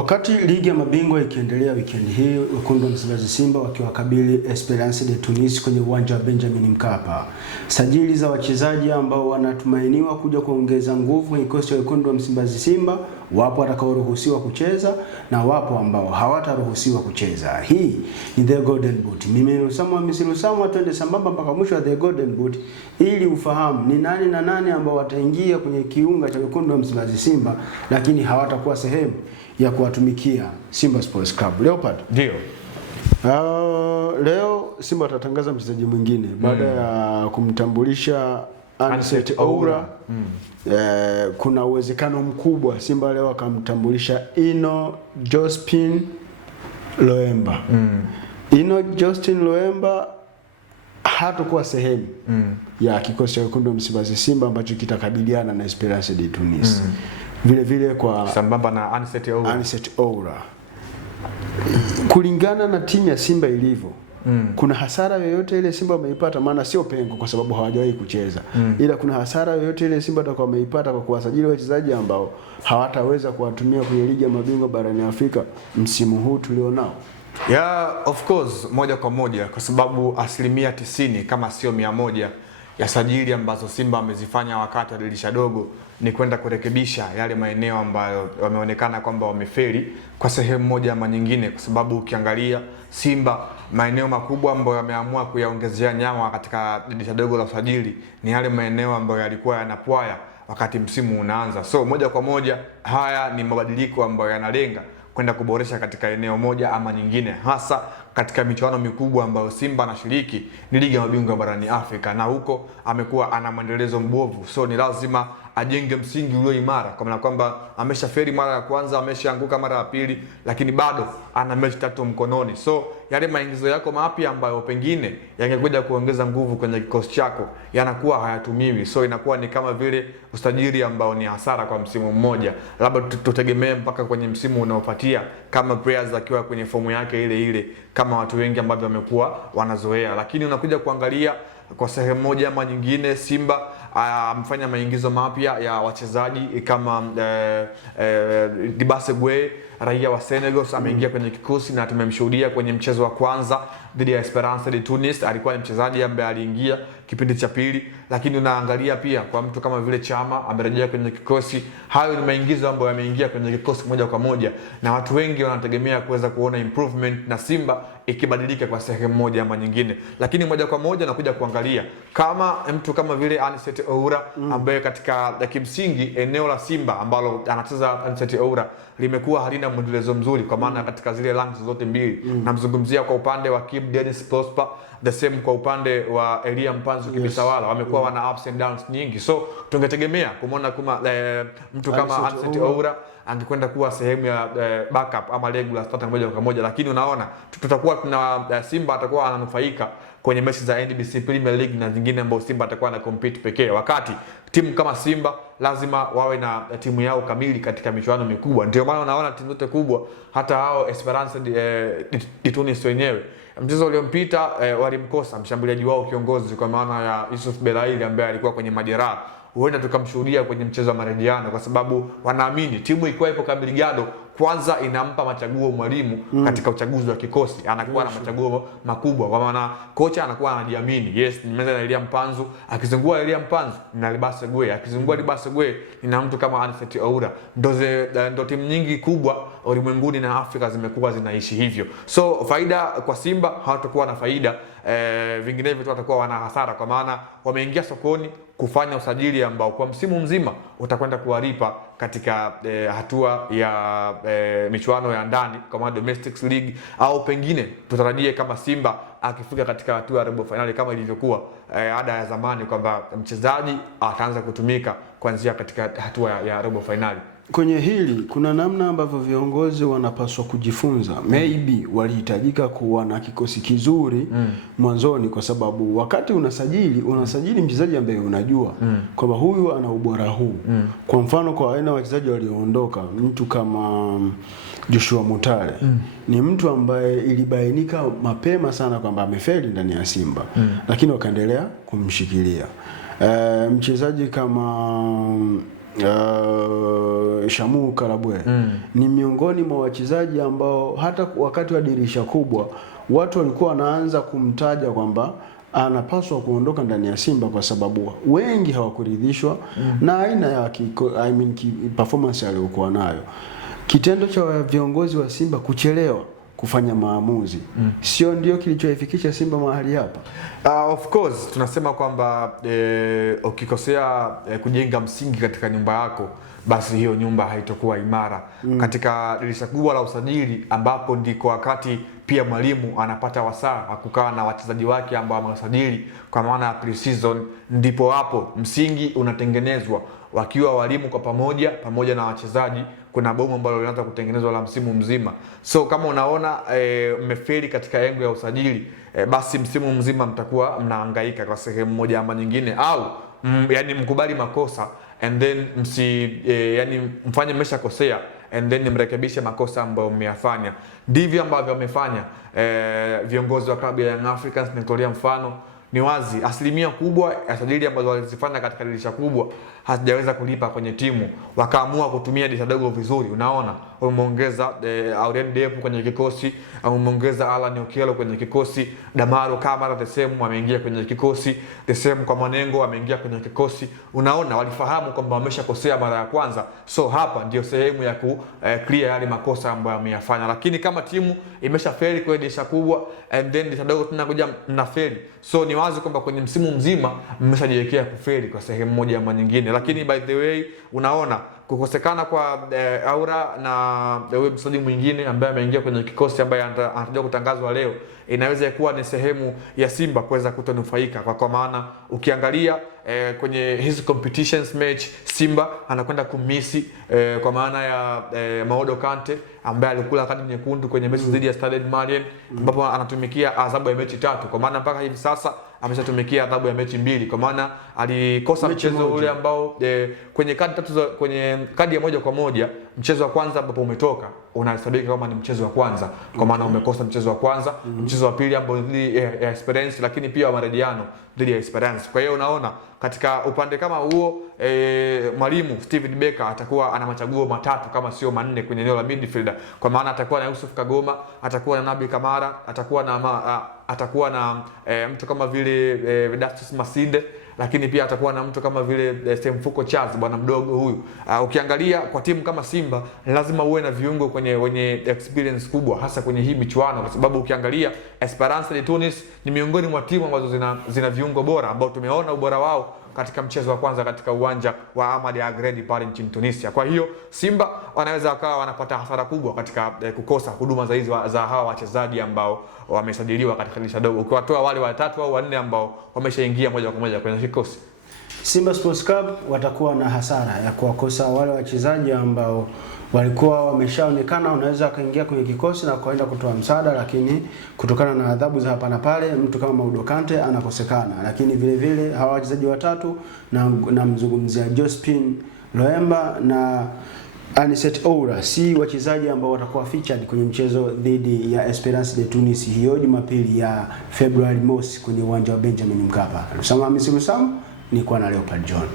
Wakati ligi ya mabingwa ikiendelea weekend hii, wekundu wa Msimbazi Simba wakiwakabili Esperance de Tunis kwenye uwanja wa Benjamin Mkapa. Sajili za wachezaji ambao wanatumainiwa kuja kuongeza nguvu kwenye kikosi cha wekundu wa Msimbazi Simba, wapo watakaoruhusiwa kucheza na wapo ambao hawataruhusiwa kucheza. Hii ni The Golden Boot. Mimi ni Usama Misilusama, twende sambamba mpaka mwisho wa The Golden Boot ili ufahamu ni nani na nani ambao wataingia kwenye kiunga cha wekundu wa Msimbazi Simba lakini hawatakuwa sehemu ya kuwatumikia Simba Sports Club. Leopard. Ndio. Leo Simba watatangaza mchezaji mwingine baada ya kumtambulisha Anicet Oura. Kuna uwezekano mkubwa Simba leo akamtambulisha Ino Jospin Loemba. Ino Jospin Loemba hatakuwa sehemu ya kikosi cha wekundu wa Msimbazi Simba ambacho kitakabiliana na Esperance de Tunis. Vile vile kwa sambamba na Anicet Oura. Kulingana na timu ya Simba ilivyo, kuna hasara yoyote ile Simba wameipata, maana sio pengo kwa sababu hawajawahi kucheza. Ila kuna hasara yoyote ile Simba atakuwa wameipata kwa kuwasajili wachezaji ambao hawataweza kuwatumia kwenye ligi ya mabingwa barani Afrika msimu huu tulionao? Of course, moja kwa moja, kwa sababu 90% kama sio 100 ya sajili ambazo Simba wamezifanya wakati wa dirisha dogo ni kwenda kurekebisha yale maeneo ambayo wameonekana kwamba wamefeli kwa sehemu moja ama nyingine, kwa sababu ukiangalia Simba maeneo makubwa ambayo yameamua kuyaongezea nyama katika dirisha dogo la usajili ni yale maeneo ambayo yalikuwa yanapwaya wakati msimu unaanza. So moja kwa moja haya ni mabadiliko ambayo yanalenga kwenda kuboresha katika eneo moja ama nyingine, hasa katika michuano mikubwa ambayo Simba anashiriki ni ligi ya mabingwa barani Afrika, na huko amekuwa ana maendelezo mbovu. So ni lazima ajenge msingi ulio imara, kwa maana kwamba ameshaferi mara ya kwanza, ameshaanguka mara ya pili, lakini bado ana mechi 3 mkononi. So yale maingizo yako mapya ambayo pengine yangekuja kuongeza nguvu kwenye kikosi chako yanakuwa hayatumiwi. So inakuwa ni kama vile usajili ambao ni hasara kwa msimu mmoja. Labda tutegemee mpaka kwenye msimu unaofuatia kama players akiwa kwenye fomu yake ile ile kama watu wengi ambao wamekuwa wanazoea. Lakini unakuja kuangalia kwa sehemu moja ama nyingine, Simba amefanya maingizo mapya ya wachezaji kama Dibase Gueye, raia wa Senegal, ameingia kwenye kikosi na tumemshuhudia kwenye mchezo wa kwanza dhidi ya Esperance de Tunis. Alikuwa ni mchezaji ambaye aliingia kipindi cha pili, lakini unaangalia pia kwa mtu kama vile Chama amerejea kwenye kikosi. Hayo ni maingizo ambayo yameingia kwenye kikosi moja kwa moja, na watu wengi wanategemea kuweza kuona improvement na Simba ikibadilika kwa sehemu moja ama nyingine. Lakini moja kwa moja nakuja kuangalia kama mtu kama vile Anicet Oura ambaye katika kimsingi eneo la Simba ambalo anacheza Anicet Oura limekuwa halina mwendelezo mzuri, kwa maana katika zile ranks zote mbili. Namzungumzia kwa upande wa Kibu Denis Prosper, the same kwa upande wa Elia Mpanzu Kibisawala, wamekuwa wana ups and downs nyingi. So tungetegemea kumwona kama mtu kama Anicet Oura angekwenda kuwa sehemu ya backup ama regular starter moja kwa moja, lakini unaona tutakuwa tuna Simba atakuwa ananufaika kwenye mechi za NBC Premier League na zingine ambapo Simba atakuwa na compete pekee, wakati timu kama Simba lazima wawe na timu yao kamili katika michuano mikubwa. Ndio maana unaona timu zote kubwa, hata hao Esperance de Tunis wenyewe mchezo uliompita walimkosa mshambuliaji wao kiongozi kwa maana ya Yusuf Belaili ambaye alikuwa kwenye majeraha. Huenda tukamshuhudia kwenye mchezo wa marejeano, kwa sababu wanaamini timu ikiwa ipo kamili gado, kwanza inampa machaguo mwalimu katika uchaguzi wa kikosi. Anakuwa na machaguo makubwa, kwa maana kocha anakuwa anajiamini. Yes, nimeanza na Elia Mpanzu, akizungua Elia Mpanzu na Dibase Gueye, akizungua Dibase Gueye na mtu kama Anicet Oura. Ndo timu nyingi kubwa ulimwenguni na Afrika zimekuwa zinaishi hivyo. So faida kwa Simba hawatakuwa na faida, vinginevyo tu watakuwa wana hasara, kwa maana wameingia sokoni kufanya usajili ambao kwa msimu mzima utakwenda kuwalipa katika hatua ya michuano ya ndani kama domestic league, au pengine tutarajie kama Simba akifika katika hatua ya robo finali kama ilivyokuwa ada ya zamani kwamba mchezaji ataanza kutumika kuanzia katika hatua ya robo finali. Kwenye hili kuna namna ambavyo viongozi wanapaswa kujifunza. Maybe walihitajika kuwa na kikosi kizuri mwanzoni, kwa sababu wakati unasajili mchezaji ambaye unajua kwamba huyu ana ubora huu. Kwa mfano kwa aina wachezaji walioondoka, mtu kama Joshua Mutale ni mtu ambaye ilibainika mapema sana kwamba amefeli ndani ya Simba, lakini wakaendelea kumshikilia. Mchezaji kama Shamu Karabwe ni miongoni mwa wachezaji ambao hata wakati wa dirisha kubwa watu walikuwa wanaanza kumtaja kwamba anapaswa kuondoka ndani ya Simba kwa sababu wengi hawakuridhishwa na aina ya performance aliyokuwa nayo. Kitendo cha viongozi wa Simba kuchelewa kufanya maamuzi sio ndio kilichoifikisha Simba mahali hapa? Of course tunasema kwamba ukikosea kujenga msingi katika nyumba yako, basi hiyo nyumba haitakuwa imara. Katika dirisha kubwa la usajili ambapo ndiko wakati pia mwalimu anapata wasaa kukaa na wachezaji wake ambao wamesajili kwa maana ya pre-season, ndipo hapo msingi unatengenezwa wakiwa walimu kwa pamoja na wachezaji. Kuna bomu ambalo linaanza kutengenezwa la msimu mzima. So kama unaona mmefeli katika engo ya usajili, basi msimu mzima mtakuwa mnahangaika kwa sehemu moja ama nyingine, au yani mkubali makosa and then yani mfanye mmeshakosea and then mrekebishe makosa ambayo mmeyafanya. Ndivyo ambavyo wamefanya viongozi wa klabu ya Young Africans. Nitolea mfano, ni wazi asilimia kubwa ya sajili ambazo walizifanya katika dirisha kubwa hazijaweza kulipa kwenye timu, wakaamua kutumia dirisha dogo vizuri. Unaona, wameongeza Aurel Depu kwenye kikosi, wameongeza Alan Okello kwenye kikosi, Damaro Kamara the same ameingia kwenye kikosi, the same kwa Manengo ameingia kwenye kikosi. Unaona, walifahamu kwamba wameshakosea mara ya kwanza, so hapa ndio sehemu ya ku clear yale makosa ambayo wameyafanya. Lakini kama timu imeshafeli kwenye dirisha kubwa and then dirisha dogo tunakuja mnafeli, so ni wazi kwamba kwenye msimu mzima mmeshajiwekea kufeli kwa sehemu moja ama nyingine. Lakini by the way, unaona kukosekana kwa Aura na huyo mchezaji mwingine ambaye ameingia kwenye kikosi ambaye anatarajiwa kutangazwa leo, inaweza kuwa ni sehemu ya Simba kuweza kutonufaika kwa maana ukiangalia kwenye hizi competitions match Simba anakwenda kumisi kwa maana ya Maodo Kante ambaye alikula kadi nyekundu kwenye mechi dhidi ya Stade Malien, ambapo anatumikia adhabu ya mechi 3, kwa maana mpaka hivi sasa ameshatumikia adhabu ya mechi 2, kwa maana alikosa mchezo ule ambao kwenye kadi 3 kwenye kadi ya moja kwa moja. Mchezo wa kwanza ambapo umetoka unahesabika kama ni mchezo wa kwanza, kwa maana umekosa mchezo wa kwanza. Mchezo wa pili ambao dhidi ya Esperance, lakini pia wa marejiano dhidi ya Esperance. Kwa hiyo unaona katika upande kama huo mwalimu Steven Becker atakuwa ana machaguo 3 kama sio 4 kwenye eneo la midfielder, kwa maana atakuwa na Yusuf Kagoma, atakuwa na Nabi Kamara, atakuwa na mtu kama vile Vedastus Masinde, lakini pia atakuwa na mtu kama vile Semfuko Charles, bwana mdogo huyu. Ukiangalia kwa timu kama Simba lazima uwe na viungo wenye experience kubwa, hasa kwenye hii michuano, kwa sababu ukiangalia Esperance de Tunis ni miongoni mwa timu ambazo zina viungo bora ambao tumeona ubora wao katika mchezo wa kwanza katika uwanja wa Ahmad Agredi pale nchini Tunisia. Kwa hiyo Simba wanaweza wakawa wanapata hasara kubwa katika kukosa huduma za hawa wachezaji ambao wamesajiliwa katika dirisha dogo, ukiwatoa wale 3 au 4 ambao wameshaingia moja kwa moja kwenye kikosi. Simba Sports Club watakuwa na hasara ya kuwakosa wale wachezaji ambao walikuwa wameshaonekana wanaweza kaingia kwenye kikosi na kwenda kutoa msaada, lakini kutokana na adhabu za hapa na pale mtu kama Maodo Kante anakosekana. Lakini vile vile hawa wachezaji watatu na mzungumzia Jospin Loemba na Aniset Oura si wachezaji ambao watakuwa featured kwenye mchezo dhidi ya Esperance de Tunis hiyo Jumapili ya Februari mosi kwenye uwanja wa Benjamin Mkapa. Lusama Hamisi Lusam ni kwa na Leopard John.